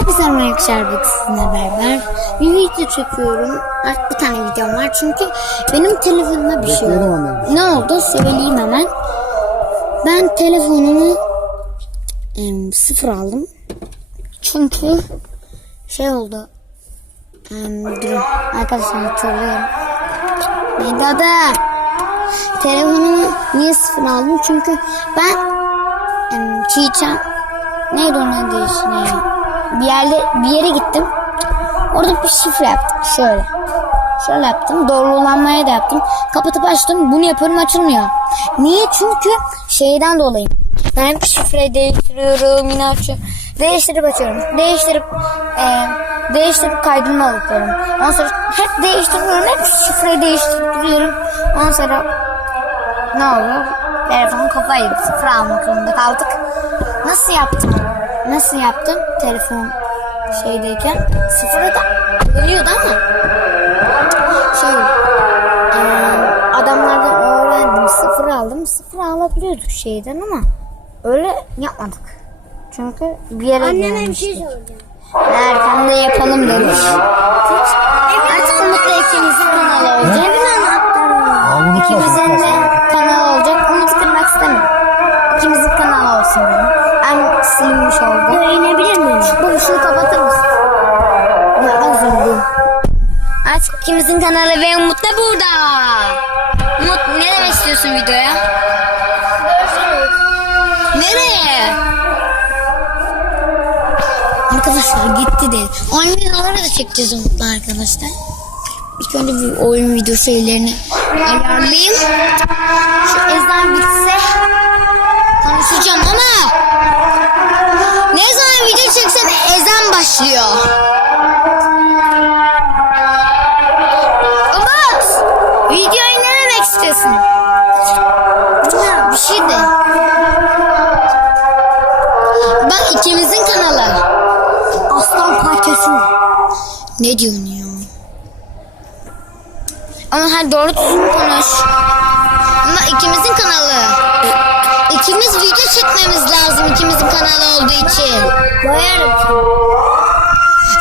Hepinize merhaba arkadaşlar bugün sizinle beraber bir video çekiyorum. Artık bir tane videom var çünkü benim telefonuma bir şey oldu. Ne oldu söyleyeyim hemen. Ben telefonumu em, sıfır aldım. Çünkü şey oldu. Em, durun arkadaşlar hatırlıyorum. Neydi adı? Telefonumu niye sıfır aldım? Çünkü ben em, Çiğçen neydi onun adı işte? Bir yerde bir yere gittim. Orada bir şifre yaptım. Şöyle. Şöyle yaptım. Doğrulanmaya da yaptım. Kapatıp açtım. Bunu yapıyorum açılmıyor. Niye? Çünkü şeyden dolayı. Ben şifreyi değiştiriyorum. Yine açıyorum. Değiştirip açıyorum. Değiştirip e, değiştirip kaydını alıyorum. Ondan sonra hep değiştiriyorum. Hep şifreyi değiştirip duruyorum. Ondan sonra ne oluyor? Telefon kafayı. Sıfır almak zorunda kaldık. Nasıl yaptım? Nasıl yaptım? Telefon şeydeyken? Sıfıra da ölüyordu ama. Şey eee, adamlardan öğrendim. Sıfır aldım. Sıfır alabiliyorduk şeyden ama öyle yapmadık. Çünkü bir yere Anneme bir şey soracağım. Erken de yapalım demiş. Artık Umut'la ikimizin kanalı olacak Evin anahtarı. İkimizin de kanalı İkimizin kanalı ve Umut da burada. Umut ne demek istiyorsun videoya? Nereye? Arkadaşlar gitti de. Oyun videoları da çekeceğiz Umut'la arkadaşlar. İlk önce bir oyun video şeylerini ayarlayayım. Şu ezan bitse konuşacağım ama ne zaman video çeksem ezan başlıyor. İkimizin kanalı. İkimiz video çekmemiz lazım ikimizin kanalı olduğu için. Koyarım.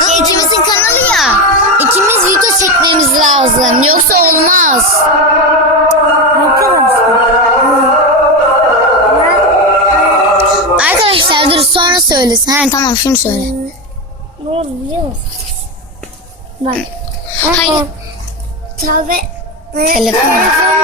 Ama ikimizin kanalı ya. İkimiz video çekmemiz lazım. Yoksa olmaz. Arkadaşlar dur sonra söylesin. He tamam şimdi söyle. Ne oldu biliyor musun? Bak. Hayır. Tabi. Telefon.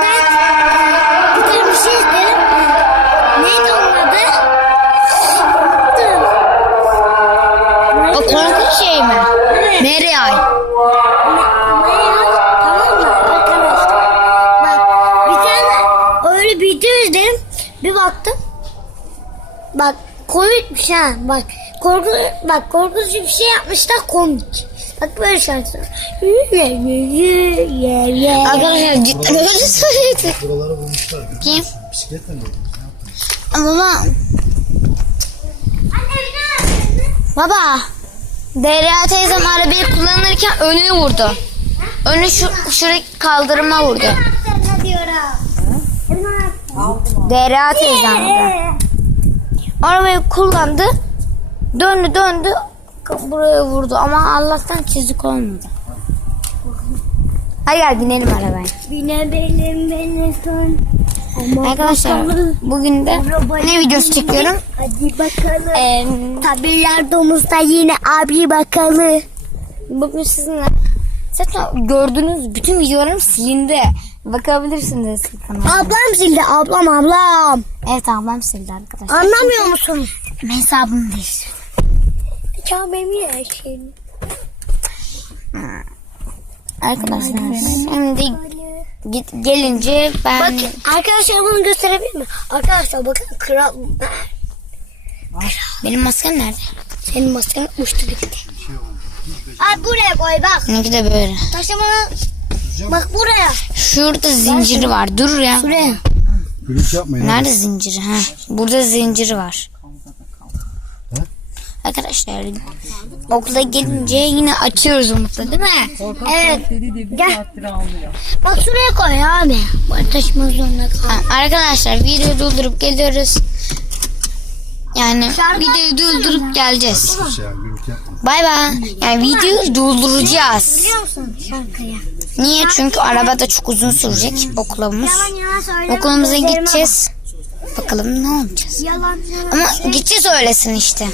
Tane öyle bir baktım. Bak komikmiş ha. Bak korku bak korkunç bir şey yapmışlar komik. Bak böyle şarkı. Arkadaşlar cidden öyle söyledi. Buraları bulmuşlar. Kim? Bisikletle mi? Baba. Baba. Derya teyzem arabayı kullanırken önüne vurdu. Önü şu şuraya kaldırıma vurdu. Derya teyzem de. Arabayı kullandı. Döndü döndü. Buraya vurdu ama Allah'tan çizik olmadı. Hadi gel binelim arabaya. Binebelim beni son. Ama Arkadaşlar bakalım. bugün de ne videosu çekiyorum? Hadi bakalım. Ee, Tabirler domuzda yine abi bakalım. bugün sizinle zaten gördüğünüz bütün videolarım silindi. Bakabilirsiniz eski kanalıma. Ablam sildi ablam ablam. Evet ablam sildi arkadaşlar. Anlamıyor musun? Çünkü Hesabımı değiştirdim. Ya benim ya şeyim. Arkadaşlar şimdi git, gelince ben Bakın arkadaşlar bunu gösterebilir mi? Arkadaşlar bakın kral. benim maskem nerede? Senin masken uçtu gitti. Ay buraya koy bak. Benimki de böyle. Taşımını bak buraya. Şurada zinciri var. Dur ya. Buraya. Gülüş yapmayın. Nerede zinciri? Ha, burada zinciri var. He? Arkadaşlar okula gelince yine açıyoruz Umut'la değil mi? Evet. Gel. Bak şuraya koy abi. Bak taşımak zorunda kal. Arkadaşlar video doldurup geliyoruz. Yani videoyu durdurup geleceğiz. Bay bay. Yani videoyu durduracağız. Biliyor musun şarkıyı? Niye? Çünkü arabada çok uzun sürecek okulumuz. Okulumuza gideceğiz. Bakalım ne olacağız. Ama gideceğiz öylesin işte.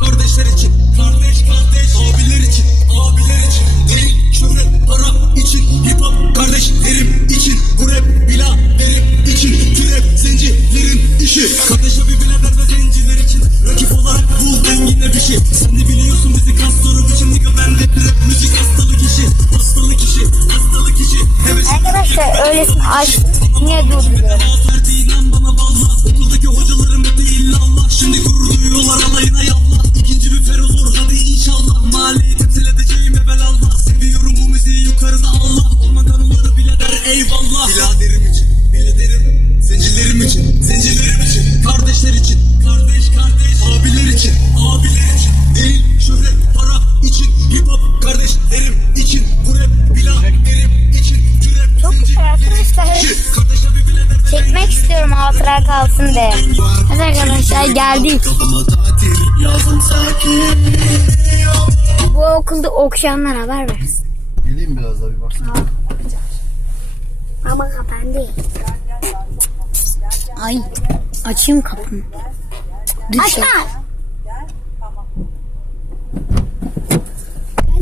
Kardeşler için, kardeş kardeş, abiler için, abiler için, değil şöhret, para için, hip hop kardeşlerim için, bu rap biraderim için, trap zencilerin işi, kardeş abi birader ve zenciler için, rakip olarak bul dengine bir şey, sen de biliyorsun bizi kasları biçim, nigga ben de rap müzik hastalık işi, hastalık işi, hastalık işi, Arkadaşlar öylesin açtım. Niye durduruyorum? Hatıra kalsın diye. Evet arkadaşlar geldik. Bu okulda okuyanlar haber versin. Geleyim biraz daha bir baksana. Ama kapandı. Ay açayım kapımı. Düşer. Açma.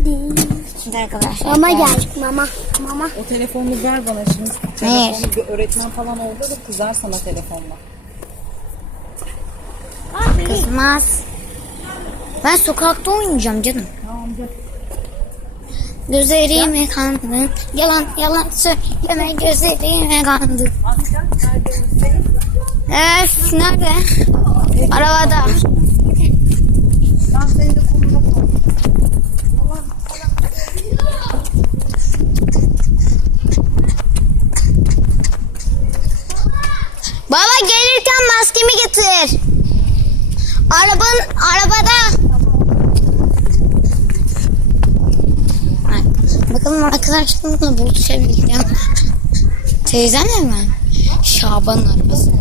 Geldi. Şimdi arkadaşlar. Mama geldik. mama. Mama. O telefonunu ver bana şimdi. Hayır. Telefonu bir öğretmen falan oldu da kızar sana telefonla. Kızmaz. Ben sokakta oynayacağım canım. Gözlerime kandın. Yalan yalan söyleme gözlerime kandın. Evet nerede? Arabada. Ben seni de koluna koy. Baba gelirken maskemi getir. Arabanın arabada. Bakalım arkadaşlarımla buluşabileceğim. Teyzemle mi? Şaban'ın arabası.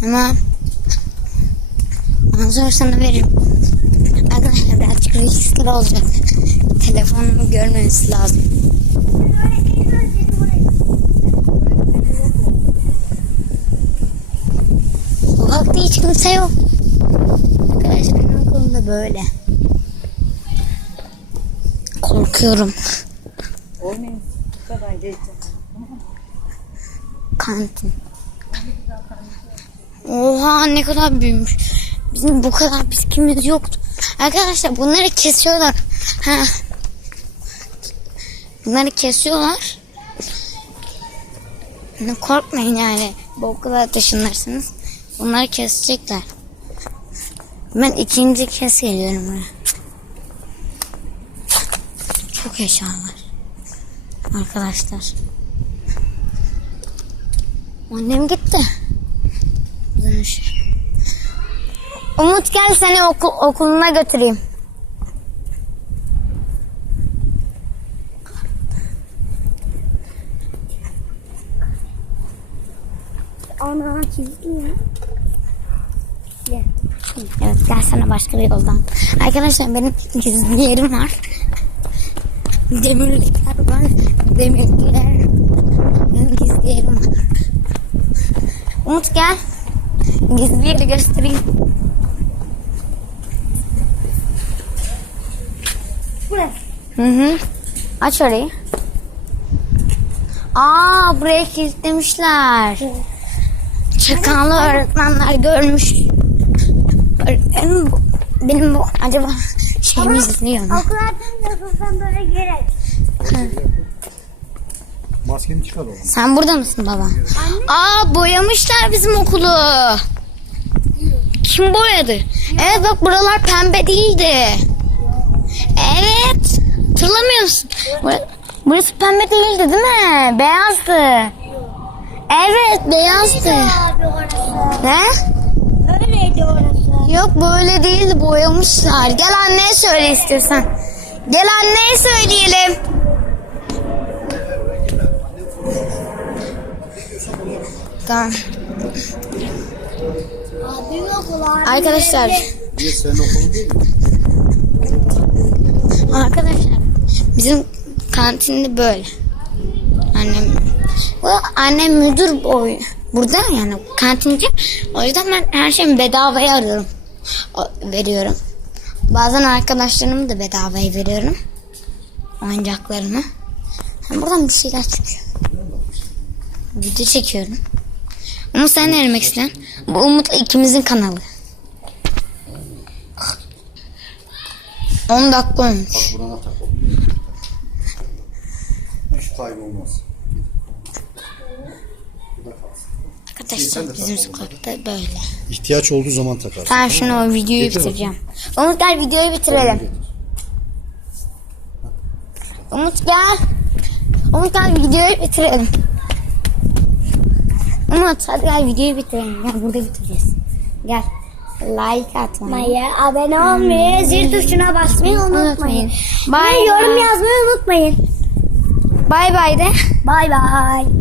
Tamam. Ondan sana veririm. Arkadaşlar birazcık riskli olacak. Telefonumu görmemesi lazım. Sokakta hiç kimse yok. Arkadaşlar okulumda böyle. Korkuyorum. Oynayın. Ben geleceğim. Kantin. Oha ne kadar büyümüş. Bizim bu kadar biskimiz yoktu. Arkadaşlar bunları kesiyorlar. Ha. Bunları kesiyorlar. Ne Korkmayın yani. Bu okula taşınırsınız. Bunları kesecekler. Ben ikinci kez geliyorum buraya. Çok eşya. Arkadaşlar. Annem gitti. Şey. Umut gel seni okul, okuluna götüreyim. Ana çizgi ya. Evet gel sana başka bir yoldan. Arkadaşlar benim gizli yerim var. Demirlikler var. Demirlikler. Benim gizli yerim var. Umut gel. Gizli yeri göstereyim. Burası. Hı hı. Aç orayı. Aa buraya kilitlemişler. Çakallı öğretmenler görmüş. Öğretmenim bu, benim bu acaba şeyimi izliyor mu? Okullardan da sen böyle gerek. Maskeni çıkar oğlum. Sen burada mısın baba? Aa boyamışlar bizim okulu. Kim boyadı? Evet bak buralar pembe değildi. Evet. Hatırlamıyor musun? Bura- Burası pembe değildi değil mi? Beyazdı. Evet beyazdı. Abi orası. Ne? Öyleydi orası. Yok böyle değildi boyamışlar. Gel anneye söyle istiyorsan. Gel anneye söyleyelim. Tamam. Abim okul abi. Arkadaşlar. Niye senin okulun değil mi? Arkadaşlar bizim kantinde böyle. Annem bu annem müdür boy burada yani kantinci. O yüzden ben her şeyimi bedavaya arıyorum. O- veriyorum. Bazen arkadaşlarımı da bedavaya veriyorum. Oyuncaklarımı. Ha, Buradan bir şeyler çıkıyor. Video çekiyorum. Umut sen ne demek istiyorsun? Bu Umut ikimizin kanalı. 10 dakika olmuş. Bak burana tak oğlum. Şu kaybolmaz. Bu da kalsın. Arkadaşlar bizim sokakta böyle. İhtiyaç olduğu zaman takarsın. Ben şunu o videoyu Getir bitireceğim. Umut gel videoyu bitirelim. Umut gel. Umut gel videoyu bitirelim. Umut hadi gel videoyu bitirelim. Gel burada bitireceğiz. Gel. Like atmayı. Abone olmayı, zil tuşuna basmayı unutmayın. Unutmayın. Bye Bye yorum yazmayı unutmayın. Bay bay de. Bay bay.